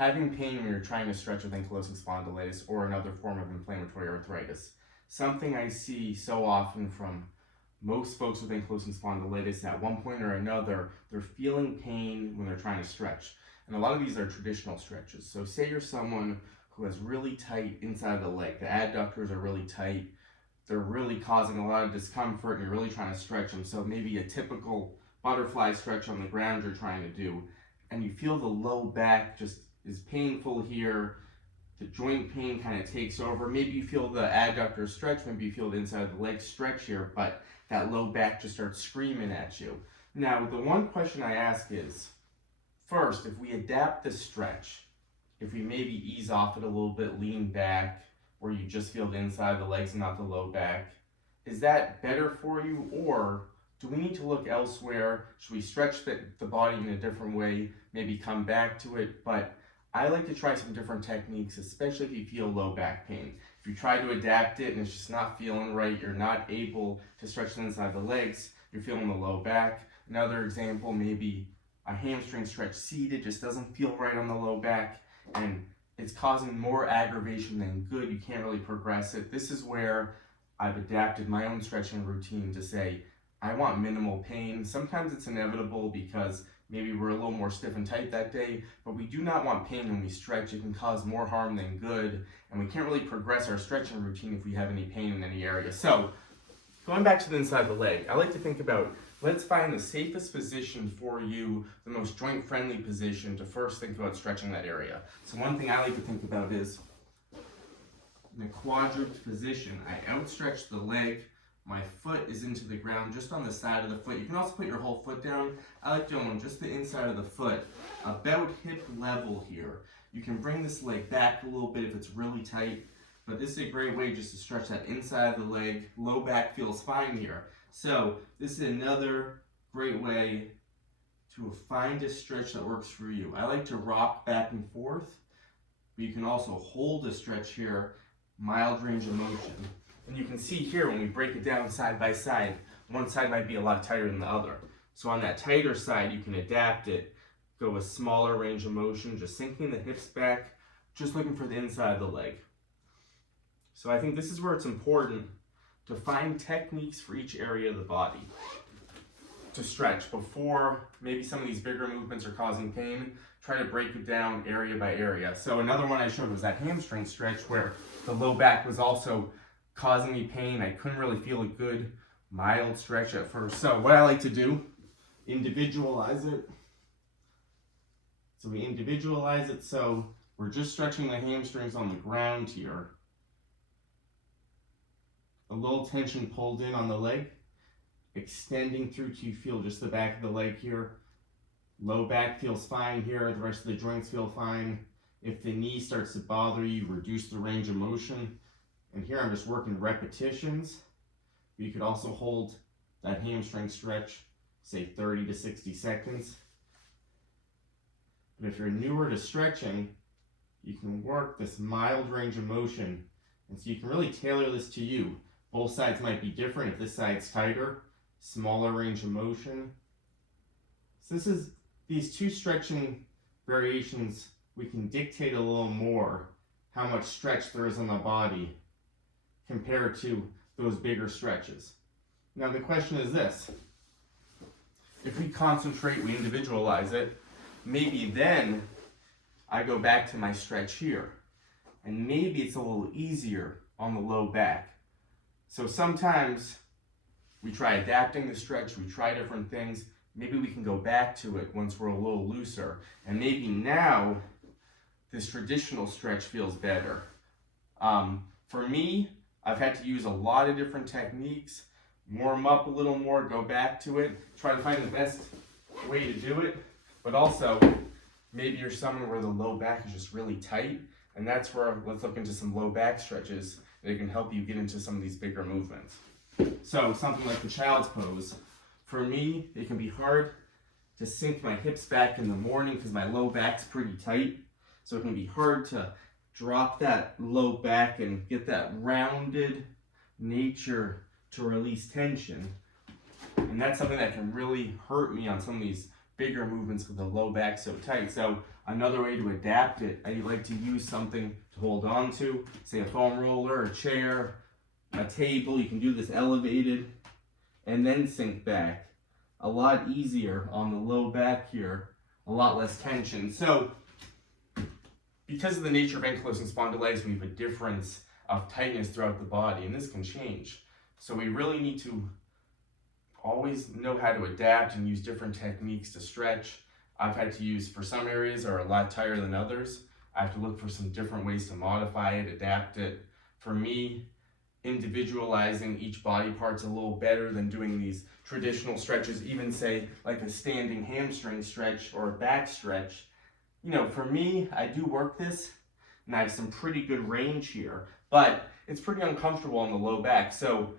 having pain when you're trying to stretch with ankylosing spondylitis or another form of inflammatory arthritis. Something I see so often from most folks with ankylosing spondylitis, at one point or another, they're feeling pain when they're trying to stretch. And a lot of these are traditional stretches. So say you're someone who has really tight inside of the leg, the adductors are really tight, they're really causing a lot of discomfort and you're really trying to stretch them. So maybe a typical butterfly stretch on the ground you're trying to do, and you feel the low back just is painful here, the joint pain kind of takes over. Maybe you feel the adductor stretch, maybe you feel the inside of the leg stretch here, but that low back just starts screaming at you. Now, the one question I ask is, first, if we adapt the stretch, if we maybe ease off it a little bit, lean back, where you just feel the inside of the legs and not the low back, is that better for you, or do we need to look elsewhere? Should we stretch the body in a different way, maybe come back to it? But I like to try some different techniques, especially if you feel low back pain. If you try to adapt it and it's just not feeling right, you're not able to stretch the inside of the legs, you're feeling the low back. Another example, maybe a hamstring stretch seated just doesn't feel right on the low back, and it's causing more aggravation than good. You can't really progress it. This is where I've adapted my own stretching routine to say, I want minimal pain. Sometimes it's inevitable because maybe we're a little more stiff and tight that day, but we do not want pain when we stretch. It can cause more harm than good, and we can't really progress our stretching routine if we have any pain in any area. So, going back to the inside of the leg, I like to think about, let's find the safest position for you, the most joint-friendly position to first think about stretching that area. So one thing I like to think about is, in a quadruped position, I outstretch the leg, my foot is into the ground just on the side of the foot. You can also put your whole foot down. I like doing just the inside of the foot, about hip level here. You can bring this leg back a little bit if it's really tight, but this is a great way just to stretch that inside of the leg. Low back feels fine here. So this is another great way to find a stretch that works for you. I like to rock back and forth, but you can also hold a stretch here, mild range of motion. And you can see here when we break it down side by side, one side might be a lot tighter than the other. So on that tighter side, you can adapt it, go with smaller range of motion, just sinking the hips back, just looking for the inside of the leg. So I think this is where it's important to find techniques for each area of the body to stretch before maybe some of these bigger movements are causing pain. Try to break it down area by area. So another one I showed was that hamstring stretch where the low back was also causing me pain. I couldn't really feel a good mild stretch at first. So what I like to do, individualize it. So we individualize it so we're just stretching the hamstrings on the ground here. A little tension pulled in on the leg, extending through to feel just the back of the leg here. Low back feels fine here, the rest of the joints feel fine. If the knee starts to bother you, reduce the range of motion. And here I'm just working repetitions. You could also hold that hamstring stretch, say 30 to 60 seconds. But if you're newer to stretching, you can work this mild range of motion. And so you can really tailor this to you. Both sides might be different. If this side's tighter, smaller range of motion. So these two stretching variations, we can dictate a little more how much stretch there is on the body compared to those bigger stretches. Now the question is this: if we concentrate, we individualize it, maybe then I go back to my stretch here, and maybe it's a little easier on the low back. So sometimes we try adapting the stretch, we try different things, maybe we can go back to it once we're a little looser, and maybe now this traditional stretch feels better. For me, I've had to use a lot of different techniques, warm up a little more, go back to it, try to find the best way to do it, but also maybe you're someone where the low back is just really tight, and that's where let's look into some low back stretches that can help you get into some of these bigger movements. So something like the child's pose. For me, it can be hard to sink my hips back in the morning because my low back's pretty tight. So it can be hard to drop that low back and get that rounded nature to release tension. And that's something that can really hurt me on some of these bigger movements with the low back so tight. So another way to adapt it, I like to use something to hold on to, say a foam roller, a chair, a table. You can do this elevated and then sink back. A lot easier on the low back here, a lot less tension. So because of the nature of ankylosing spondylitis, we have a difference of tightness throughout the body, and this can change. So we really need to always know how to adapt and use different techniques to stretch. I've had to use, for some areas are a lot tighter than others. I have to look for some different ways to modify it, adapt it. For me, individualizing each body part's a little better than doing these traditional stretches, even say like a standing hamstring stretch or a back stretch. You know, for me, I do work this and I have some pretty good range here, but it's pretty uncomfortable on the low back. So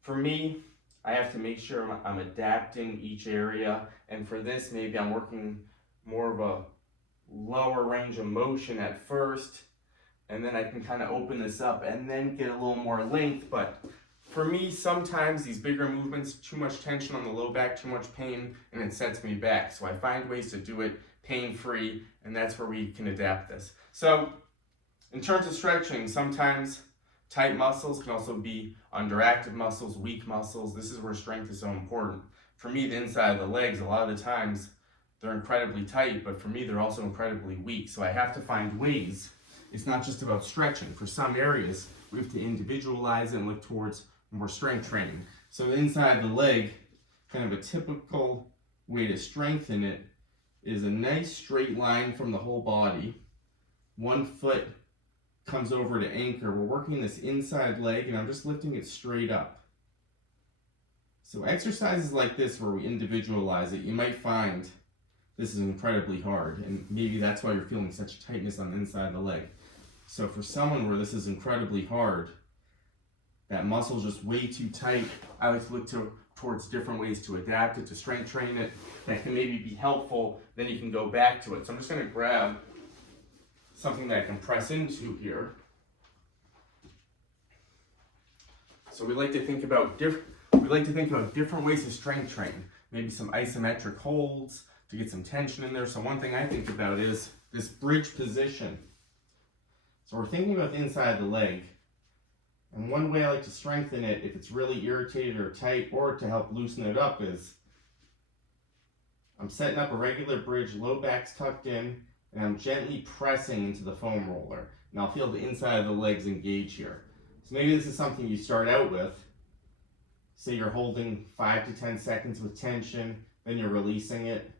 for me, I have to make sure I'm adapting each area. And for this, maybe I'm working more of a lower range of motion at first, and then I can kind of open this up and then get a little more length. But for me, sometimes these bigger movements, too much tension on the low back, too much pain, and it sets me back. So I find ways to do it pain-free, and that's where we can adapt this. So in terms of stretching, sometimes tight muscles can also be underactive muscles, weak muscles. This is where strength is so important. For me, the inside of the legs, a lot of the times, they're incredibly tight, but for me, they're also incredibly weak. So I have to find ways. It's not just about stretching. For some areas, we have to individualize and look towards more strength training. So the inside of the leg, kind of a typical way to strengthen it is a nice straight line from the whole body. One foot comes over to anchor. We're working this inside leg and I'm just lifting it straight up. So exercises like this where we individualize it, you might find this is incredibly hard, and maybe that's why you're feeling such tightness on the inside of the leg. So for someone where this is incredibly hard, that muscle's just way too tight, I like to look towards different ways to adapt it, to strength train it, that can maybe be helpful, then you can go back to it. So I'm just gonna grab something that I can press into here. So we like to think about different ways to strength train. Maybe some isometric holds to get some tension in there. So one thing I think about is this bridge position. So we're thinking about the inside of the leg. And one way I like to strengthen it, if it's really irritated or tight, or to help loosen it up, is I'm setting up a regular bridge, low back's tucked in, and I'm gently pressing into the foam roller. And I'll feel the inside of the legs engage here. So maybe this is something you start out with. Say you're holding 5 to 10 seconds with tension, then you're releasing it.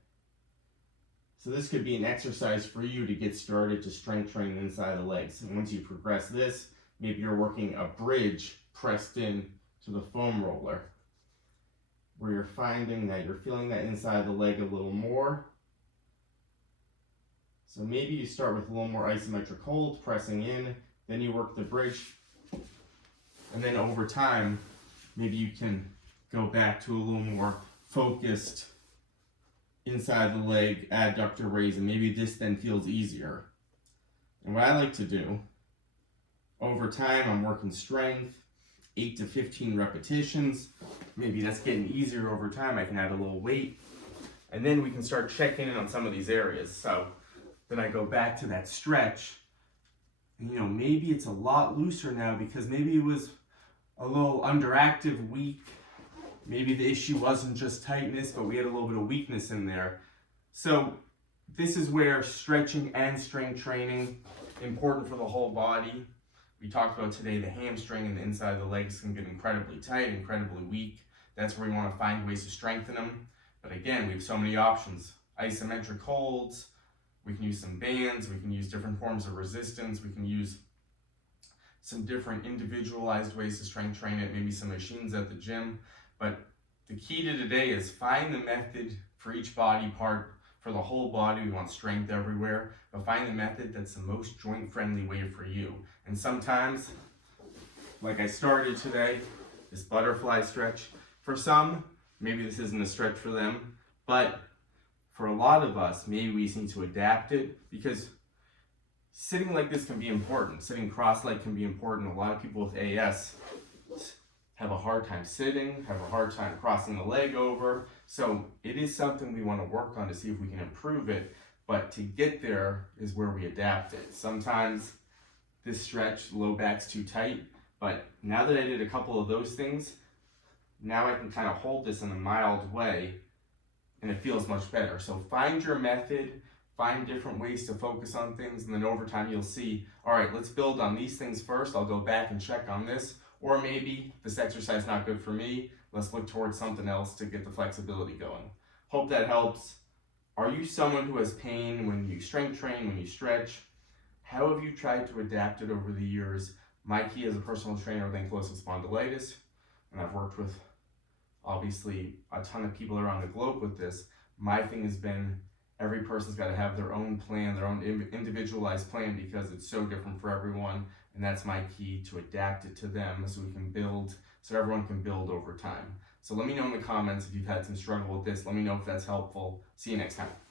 So this could be an exercise for you to get started to strength train the inside of the legs. And once you progress this, maybe you're working a bridge pressed in to the foam roller, where you're finding that you're feeling that inside of the leg a little more. So maybe you start with a little more isometric hold, pressing in, then you work the bridge, and then over time, maybe you can go back to a little more focused inside the leg, adductor raise, and maybe this then feels easier. And what I like to do, over time, I'm working strength, 8 to 15 repetitions. Maybe that's getting easier over time. I can add a little weight, and then we can start checking in on some of these areas. So then I go back to that stretch, and maybe it's a lot looser now because maybe it was a little underactive, weak. Maybe the issue wasn't just tightness, but we had a little bit of weakness in there. So this is where stretching and strength training, important for the whole body. We talked about today the hamstring and the inside of the legs can get incredibly tight, incredibly weak. That's where we want to find ways to strengthen them. But again, we have so many options. Isometric holds, we can use some bands, we can use different forms of resistance, we can use some different individualized ways to strength train it, maybe some machines at the gym. But the key to today is find the method for each body part. For the whole body, we want strength everywhere, but find the method that's the most joint-friendly way for you. And sometimes, like I started today, this butterfly stretch, for some, maybe this isn't a stretch for them, but for a lot of us, maybe we just need to adapt it, because sitting like this can be important. Sitting cross-legged can be important. A lot of people with AS have a hard time sitting, have a hard time crossing the leg over. So it is something we want to work on to see if we can improve it. But to get there is where we adapt it. Sometimes this stretch, low back's too tight, but now that I did a couple of those things, now I can kind of hold this in a mild way and it feels much better. So find your method, find different ways to focus on things, and then over time you'll see, all right, let's build on these things first. I'll go back and check on this, or maybe this exercise is not good for me. Let's look towards something else to get the flexibility going. Hope that helps. Are you someone who has pain when you strength train, when you stretch? How have you tried to adapt it over the years? My key as a personal trainer with ankylosing spondylitis, and I've worked with obviously a ton of people around the globe with this. My thing has been every person's got to have their own plan, their own individualized plan, because it's so different for everyone, and that's my key, to adapt it to them so we can build, so everyone can build over time. So let me know in the comments if you've had some struggle with this. Let me know if that's helpful. See you next time.